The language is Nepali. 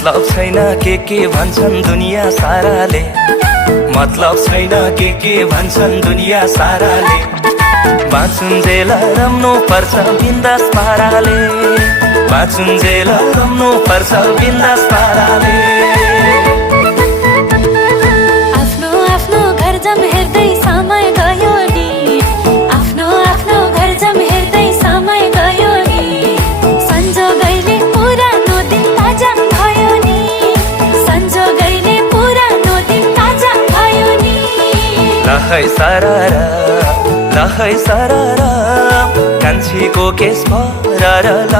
मतलब छैन के भन्छन् दुनिया साराले, मतलब छैन के भन्छन् दुनिया साराले। बाँचुन्जेल रम्नु पर्छ बिन्दास पाराले, बाँचुन्जेल रम्नु पर्छ बिन्दास पाराले। आफ्नो आफ्नो घर जम हेर्दै समय गयो नि, आफ्नो आफ्नो घर जम हेर्दै समय गयो नि। संजोगैले पुरानो दिन ताजा भयो नि, संजोगैले पुरानो दिन ताजा भयो नि। लहै सरर लहै सरर कान्छीको केस भरर